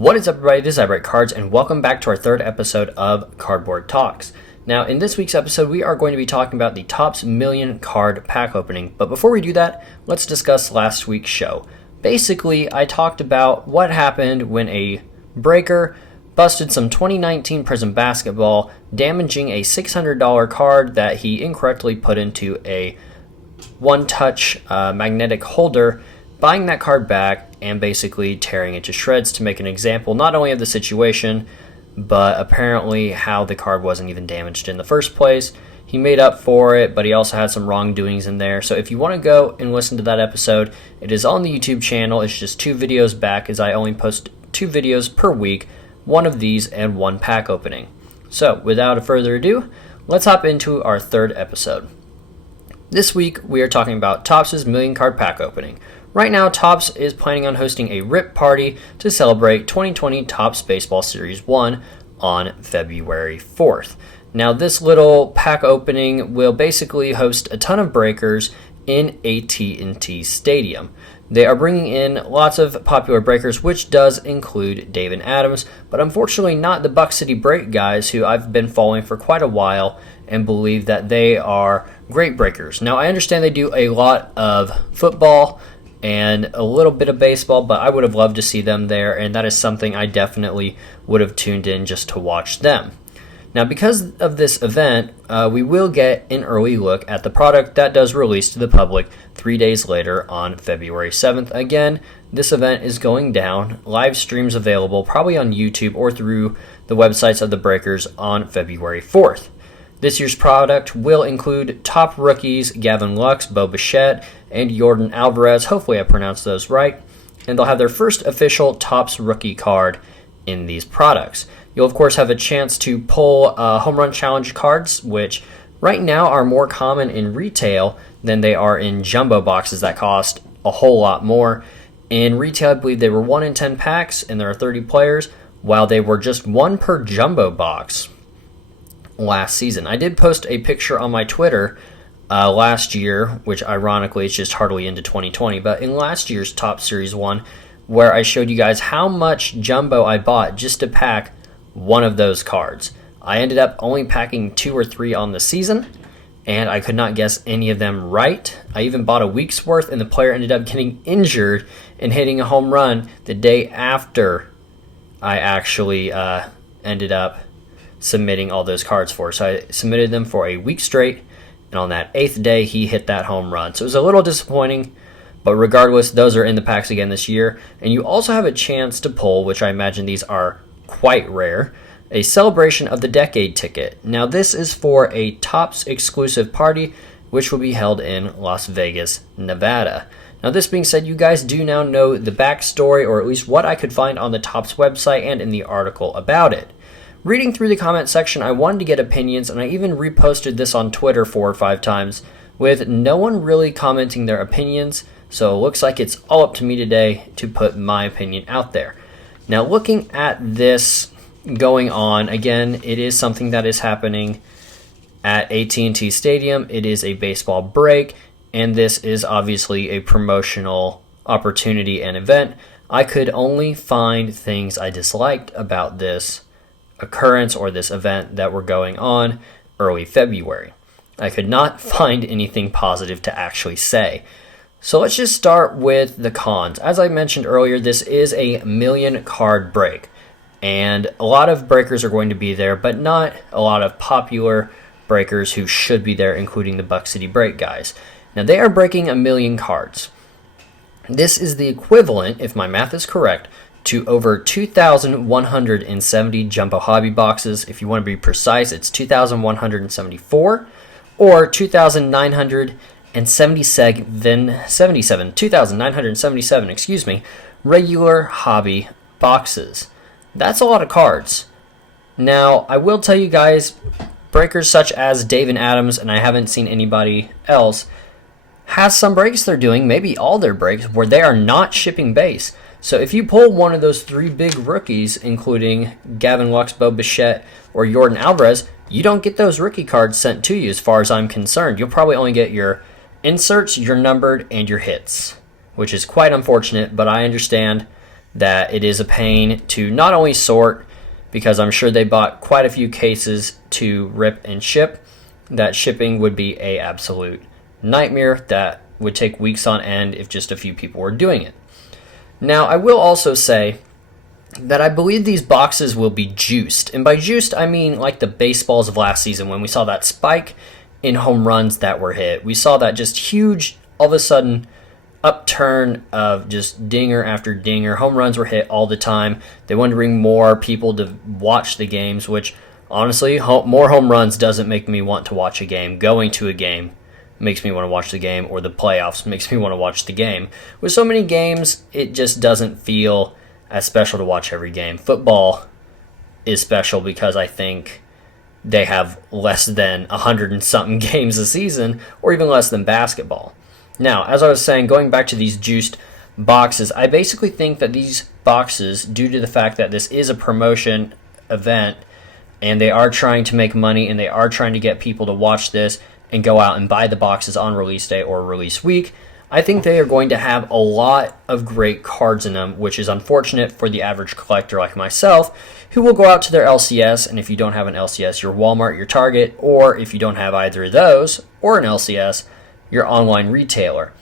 What is up, everybody? This is iBreak Cards, and welcome back to our third episode of Cardboard Talks. Now, in this week's episode, we are going to be talking about the Topps Million card pack opening. But before we do that, let's discuss last week's show. Basically, I talked about what happened when a breaker busted some 2019 Prizm basketball, damaging a $600 card that he incorrectly put into a one-touch magnetic holder, buying that card back and basically tearing it to shreds to make an example not only of the situation, but apparently how the card wasn't even damaged in the first place. He made up for it, but he also had some wrongdoings in there. So if you want to go and listen to that episode, it is on the YouTube channel. It's just 2 videos back, as I only post 2 videos per week, one of these and one pack opening. So without further ado, let's hop into our third episode. This week, we are talking about Topps' Million Card Pack opening. Right now, Topps is planning on hosting a RIP party to celebrate 2020 Topps Baseball Series 1 on February 4th. Now, this little pack opening will basically host a ton of breakers in AT&T Stadium. They are bringing in lots of popular breakers, which does include Davin Adams, but unfortunately not the Buck City Break guys, who I've been following for quite a while and believe that they are great breakers. Now, I understand they do a lot of football and a little bit of baseball, but I would have loved to see them there, and that is something I definitely would have tuned in just to watch them. Now, because of this event, we will get an early look at the product that does release to the public 3 days later on February 7th. Again, this event is going down. Live streams available probably on YouTube or through the websites of the breakers on February 4th. This year's product will include top rookies Gavin Lux, Bo Bichette, and Yordan Alvarez. Hopefully I pronounced those right. And they'll have their first official Topps rookie card in these products. You'll, of course, have a chance to pull Home Run Challenge cards, which right now are more common in retail than they are in jumbo boxes that cost a whole lot more. In retail, I believe they were 1 in 10 packs, and there are 30 players, while they were just 1 per jumbo box last season. I did post a picture on my Twitter last year, which ironically is just hardly into 2020, but in last year's Topps Series 1, where I showed you guys how much jumbo I bought just to pack one of those cards. I ended up only packing 2 or 3 on the season, and I could not guess any of them right. I even bought a week's worth, and the player ended up getting injured and hitting a home run the day after I actually ended up submitting all those cards for. So I submitted them for a week straight, and on that 8th day, he hit that home run. So it was a little disappointing, but regardless, those are in the packs again this year. And you also have a chance to pull, which I imagine these are quite rare, a Celebration of the Decade ticket. Now, this is for a Topps exclusive party, which will be held in Las Vegas, Nevada. Now, this being said, you guys do now know the backstory, or at least what I could find on the Topps website and in the article about it. Reading through the comment section, I wanted to get opinions, and I even reposted this on Twitter 4 or 5 times, with no one really commenting their opinions, so it looks like it's all up to me today to put my opinion out there. Now, looking at this going on, again, it is something that is happening at AT&T Stadium. It is a baseball break, and this is obviously a promotional opportunity and event. I could only find things I disliked about this occurrence or this event that were going on early February. I could not find anything positive to actually say. So let's just start with the cons. As I mentioned earlier, this is a million card break, and a lot of breakers are going to be there, but not a lot of popular breakers who should be there, including the Buck City Break guys. Now, they are breaking a million cards. This is the equivalent, if my math is correct, to over 2,170 jumbo hobby boxes. If you want to be precise, it's 2,174 or 2,977 regular hobby boxes. That's a lot of cards. Now, I will tell you guys, breakers such as Davin Adams, and I haven't seen anybody else, has some breaks they're doing, maybe all their breaks, where they are not shipping base. So if you pull one of those 3 big rookies, including Gavin Lux, Bo Bichette, or Yordan Alvarez, you don't get those rookie cards sent to you as far as I'm concerned. You'll probably only get your inserts, your numbered, and your hits, which is quite unfortunate, but I understand that it is a pain to not only sort, because I'm sure they bought quite a few cases to rip and ship, that shipping would be a absolute nightmare that would take weeks on end if just a few people were doing it. Now, I will also say that I believe these boxes will be juiced. And by juiced, I mean like the baseballs of last season when we saw that spike in home runs that were hit. We saw that just huge, all of a sudden, upturn of just dinger after dinger. Home runs were hit all the time. They wanted to bring more people to watch the games, which honestly, more home runs doesn't make me want to watch a game. Going to a game makes me want to watch the game, or the playoffs makes me want to watch the game. With so many games, it just doesn't feel as special to watch every game. Football is special because I think they have less than 100 and something games a season, or even less than basketball. Now, as I was saying, going back to these juiced boxes, I basically think that these boxes, due to the fact that this is a promotion event, and they are trying to make money, and they are trying to get people to watch this and go out and buy the boxes on release day or release week, I think they are going to have a lot of great cards in them, which is unfortunate for the average collector like myself, who will go out to their LCS, and if you don't have an LCS, your Walmart, your Target, or if you don't have either of those, or an LCS, your online retailer.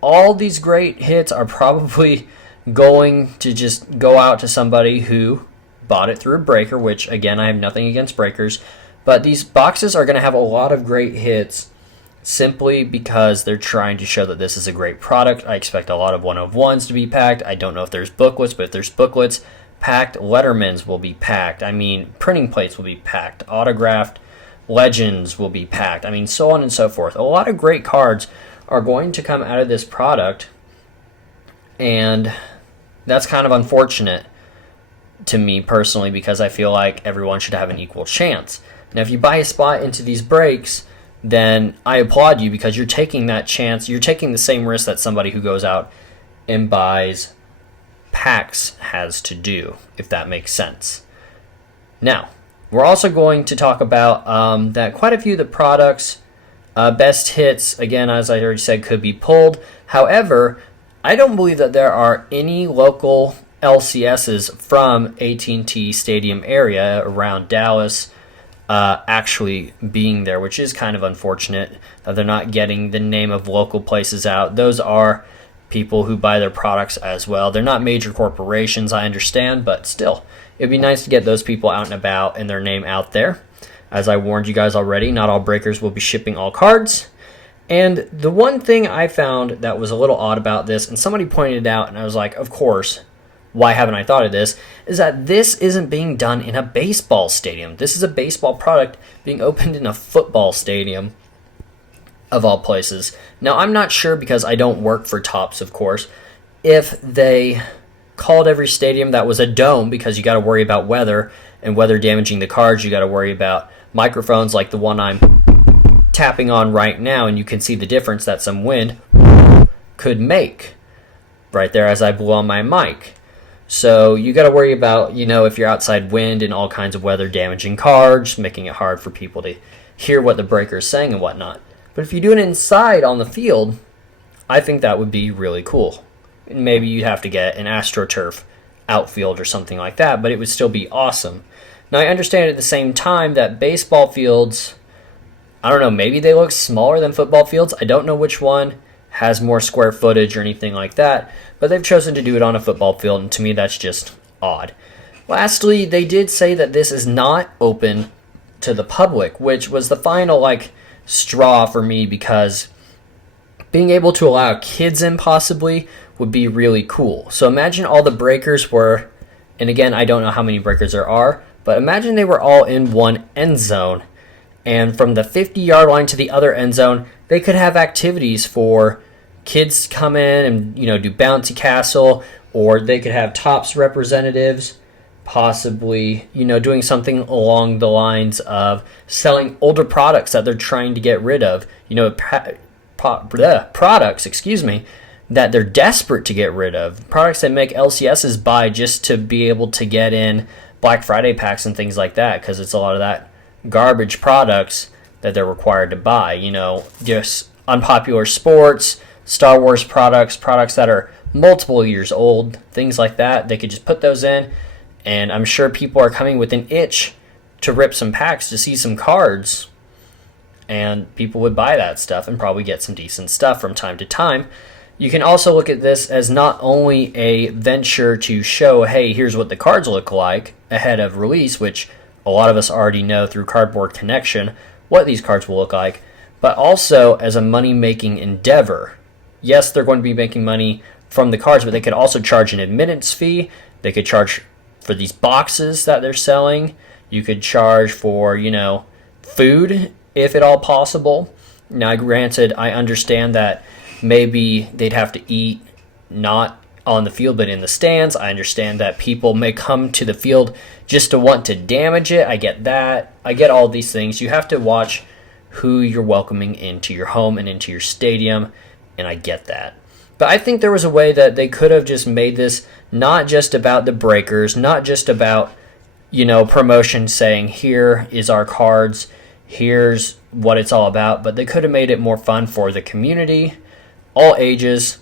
All these great hits are probably going to just go out to somebody who bought it through a breaker, which, again, I have nothing against breakers, but these boxes are going to have a lot of great hits simply because they're trying to show that this is a great product. I expect a lot of 1-of-1s to be packed. I don't know if there's booklets, but if there's booklets packed, Lettermans will be packed. I mean, printing plates will be packed. Autographed Legends will be packed. I mean, so on and so forth. A lot of great cards are going to come out of this product, and that's kind of unfortunate to me personally because I feel like everyone should have an equal chance. Now, if you buy a spot into these breaks, then I applaud you because you're taking that chance. You're taking the same risk that somebody who goes out and buys packs has to do, if that makes sense. Now, we're also going to talk about that quite a few of the products, best hits, again, as I already said, could be pulled. However, I don't believe that there are any local LCSs from AT&T Stadium area around Dallas actually being there, which is kind of unfortunate that they're not getting the name of local places out. Those are people who buy their products as well. They're not major corporations, I understand, but still, it'd be nice to get those people out and about and their name out there. As I warned you guys already, not all breakers will be shipping all cards. And the one thing I found that was a little odd about this, and somebody pointed it out, and I was like, of course, why haven't I thought of this, is that this isn't being done in a baseball stadium. This is a baseball product being opened in a football stadium, of all places. Now, I'm not sure, because I don't work for Topps, of course, if they called every stadium that was a dome, because you got to worry about weather, and weather damaging the cards. You got to worry about microphones like the one I'm tapping on right now, and you can see the difference that some wind could make right there as I blow on my mic. So you got to worry about, if you're outside wind and all kinds of weather damaging cards, making it hard for people to hear what the breaker is saying and whatnot. But if you do it inside on the field, I think that would be really cool. And maybe you'd have to get an AstroTurf outfield or something like that, but it would still be awesome. Now, I understand at the same time that baseball fields, I don't know, maybe they look smaller than football fields. I don't know which one has more square footage or anything like that, but they've chosen to do it on a football field, and to me that's just odd. Lastly, they did say that this is not open to the public, which was the final straw for me, because being able to allow kids in possibly would be really cool. So imagine all the breakers were, and again, I don't know how many breakers there are, but imagine they were all in one end zone, and from the 50-yard line to the other end zone, they could have activities for kids to come in and, do bouncy castle, or they could have Topps representatives possibly, doing something along the lines of selling older products that they're trying to get rid of, products, that they're desperate to get rid of, products that make LCSs buy just to be able to get in Black Friday packs and things like that, because it's a lot of that garbage products that they're required to buy, just unpopular sports, Star Wars products that are multiple years old, things like that. They could just put those in, and I'm sure people are coming with an itch to rip some packs to see some cards, and people would buy that stuff and probably get some decent stuff from time to time. You can also look at this as not only a venture to show, hey, here's what the cards look like ahead of release, which a lot of us already know through Cardboard Connection what these cards will look like, but also as a money-making endeavor. Yes, they're going to be making money from the cards, but they could also charge an admittance fee. They could charge for these boxes that they're selling. You could charge for, food, if at all possible. Now, granted, I understand that maybe they'd have to eat not on the field but in the stands. I understand that people may come to the field just to want to damage it. I get that. I get all these things. You have to watch who you're welcoming into your home and into your stadium, and I get that. But I think there was a way that they could have just made this not just about the breakers, not just about, promotion saying, here is our cards, here's what it's all about, but they could have made it more fun for the community, all ages,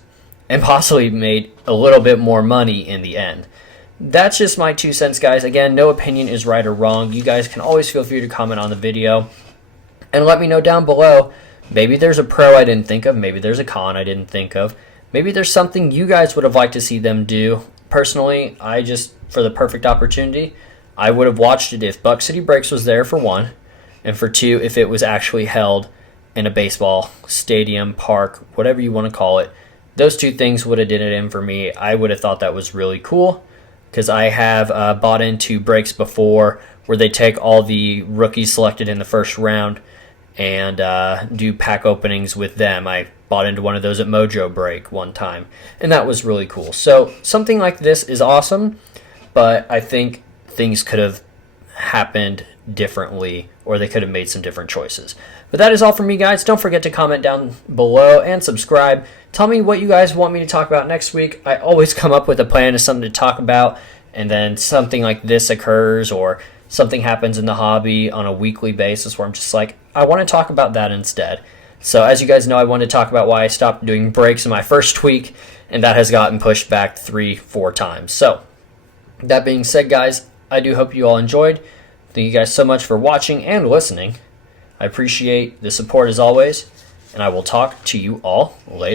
and possibly made a little bit more money in the end. That's just my 2 cents, guys. Again, no opinion is right or wrong. You guys can always feel free to comment on the video and let me know down below. Maybe there's a pro I didn't think of. Maybe there's a con I didn't think of. Maybe there's something you guys would have liked to see them do. Personally, for the perfect opportunity, I would have watched it if Buck City Breaks was there, for one, and for two, if it was actually held in a baseball stadium, park, whatever you want to call it. Those 2 things would have did it in for me. I would have thought that was really cool, because I have bought into breaks before where they take all the rookies selected in the first round and do pack openings with them. I bought into one of those at Mojo Break one time, and that was really cool. So something like this is awesome, but I think things could have happened differently, or they could have made some different choices. But that is all from me, guys. Don't forget to comment down below and subscribe. Tell me what you guys want me to talk about next week. I always come up with a plan of something to talk about, and then something like this occurs, or something happens in the hobby on a weekly basis where I'm just like, I want to talk about that instead. So as you guys know, I wanted to talk about why I stopped doing breaks in my first week, and that has gotten pushed back 3-4 times. So that being said, guys, I do hope you all enjoyed. Thank you guys so much for watching and listening. I appreciate the support as always, and I will talk to you all later.